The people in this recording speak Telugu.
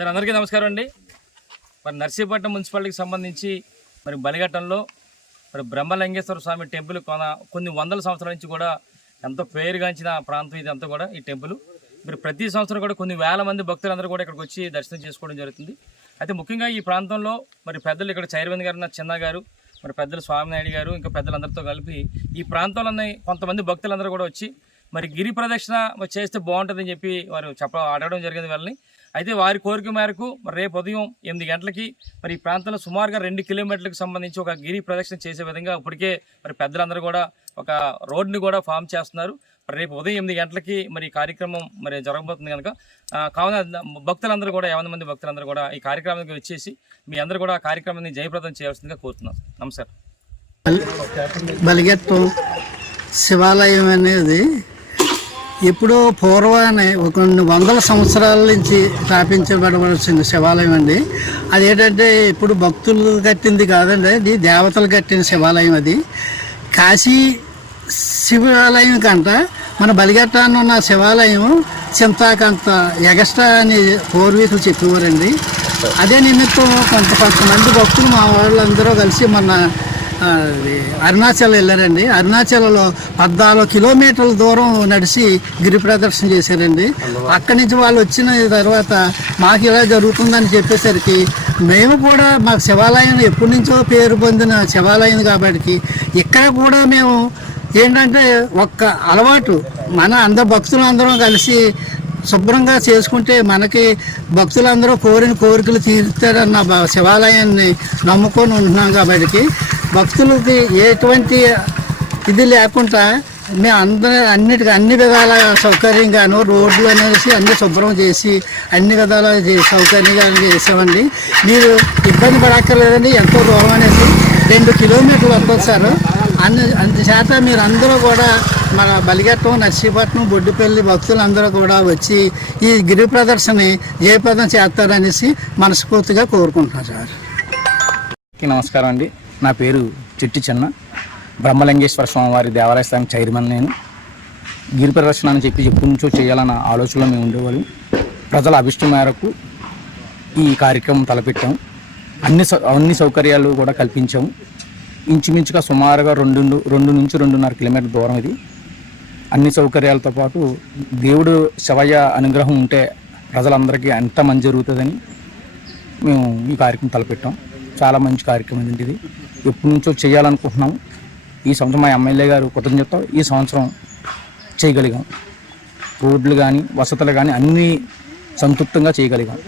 సార్ అందరికీ నమస్కారం అండి. మరి నర్సీపట్నం మున్సిపాలిటీకి సంబంధించి మరి బలిఘట్టంలో మరి బ్రహ్మలింగేశ్వర స్వామి టెంపుల్ కొన కొన్ని వందల సంవత్సరాల నుంచి కూడా ఎంతో పేరుగాంచిన ప్రాంతం ఇది అంతా కూడా ఈ టెంపుల్. మరి ప్రతి సంవత్సరం కూడా కొన్ని వేల మంది భక్తులందరూ కూడా ఇక్కడికి వచ్చి దర్శనం చేసుకోవడం జరుగుతుంది. అయితే ముఖ్యంగా ఈ ప్రాంతంలో మరి పెద్దలు ఇక్కడ చైర్మన్ గారు చిన్న గారు మరి పెద్దలు స్వామినాయుడు గారు ఇంకా పెద్దలందరితో కలిపి ఈ ప్రాంతంలోనే కొంతమంది భక్తులందరూ కూడా వచ్చి మరి గిరి ప్రదక్షిణ చేస్తే బాగుంటుందని చెప్పి వారు చెప్ప అడగడం జరిగింది వాళ్ళని. అయితే వారి కోరిక మేరకు మరి రేపు ఉదయం ఎనిమిది గంటలకి మరి ఈ ప్రాంతంలో సుమారుగా రెండు కిలోమీటర్లకు సంబంధించి ఒక గిరి ప్రదక్షిణ చేసే విధంగా ఇప్పటికే మరి పెద్దలందరూ కూడా ఒక రోడ్ని కూడా ఫామ్ చేస్తున్నారు. మరి రేపు ఉదయం ఎనిమిది గంటలకి మరి కార్యక్రమం మరి జరగబోతుంది కనుక కావున భక్తులందరూ కూడా యాభై మంది భక్తులందరూ కూడా ఈ కార్యక్రమానికి వచ్చేసి మీ అందరూ కూడా ఆ కార్యక్రమాన్ని జయప్రదం చేయాల్సిందిగా కోరుతున్నాం. నమస్కారం. బలిగెట్టం శివాలయం అనేది ఎప్పుడో పూర్వానే ఒక కొన్ని వందల సంవత్సరాల నుంచి స్థాపించబడవలసిన శివాలయం అండి. అదేంటంటే ఇప్పుడు భక్తులు కట్టింది కాదండి అది దేవతలు కట్టిన శివాలయం అది. కాశీ శివాలయం కంట మన బలిగట్టాన్ని ఉన్న శివాలయం చింతాకంత ఎగస్ట్రా అని పూర్వీకులు చెప్పేవారండి. అదే నిమిత్తం కొంత కొంతమంది భక్తులు మా వాళ్ళందరూ కలిసి మన అరుణాచల్ వెళ్ళారండి. అరుణాచల్లో పద్నాలుగు కిలోమీటర్ల దూరం నడిచి గిరి ప్రదర్శన చేశారండి. అక్కడి నుంచి వాళ్ళు వచ్చిన తర్వాత మాకు ఇలా జరుగుతుందని చెప్పేసరికి మేము కూడా మాకు శివాలయం ఎప్పటి నుంచో పేరు పొందిన శివాలయం కాబట్టి ఇక్కడ కూడా మేము ఏంటంటే ఒక్క అలవాటు మన అందరు భక్తులందరం కలిసి శుభ్రంగా చేసుకుంటే మనకి భక్తులందరూ కోరిన కోరికలు తీరుతారన్న శివాలయాన్ని నమ్ముకొని ఉంటున్నాం కాబట్టి భక్తులకి ఎటువంటి ఇది లేకుండా మేము అందరం అన్నిటికీ అన్ని విధాల సౌకర్యంగాను రోడ్లు అనేసి అన్ని శుభ్రం చేసి అన్ని విధాల చే- సౌకర్యంగా చేసామండి. మీరు ఇబ్బంది పడక్కర్లేదండి ఎంతో దూరం అనేసి రెండు కిలోమీటర్లు వస్తుంది సార్. అన్ని అందుచేత మీరు అందరూ కూడా మన బలిగట్టం నర్సీపట్నం బొడ్డుపల్లి భక్తులందరూ కూడా వచ్చి ఈ గిరి ప్రదర్శనని జయప్రదం చేస్తారనేసి మనస్ఫూర్తిగా కోరుకుంటున్నాను సార్. నమస్కారం అండి. నా పేరు చిట్టి చెన్న. బ్రహ్మలింగేశ్వర స్వామివారి దేవాలయ స్థానం చైర్మన్ నేను. గిరి ప్రదర్శన అని చెప్పి ఎప్పటి నుంచో చేయాలన్న ఆలోచనలో మేము ఉండేవాళ్ళం. ప్రజల అభిష్టం మేరకు ఈ కార్యక్రమం తలపెట్టాం. అన్ని సౌ అన్ని సౌకర్యాలు కూడా కల్పించాము ఇంచుమించుగా సుమారుగా రెండు రెండు నుంచి రెండున్నర కిలోమీటర్ దూరం ఇది. అన్ని సౌకర్యాలతో పాటు దేవుడు శవయ అనుగ్రహం ఉంటే ప్రజలందరికీ ఎంత మంచి జరుగుతుందని మేము ఈ కార్యక్రమం తలపెట్టాం. చాలా మంచి కార్యక్రమం ఇది. ఎప్పటి నుంచో చేయాలనుకుంటున్నాం ఈ సంవత్సరం మా ఎమ్మెల్యే గారు కృతజ్ఞత ఈ సంవత్సరం చేయగలిగాం. రోడ్లు కానీ వసతులు కానీ అన్నీ సంతృప్తంగా చేయగలిగాం.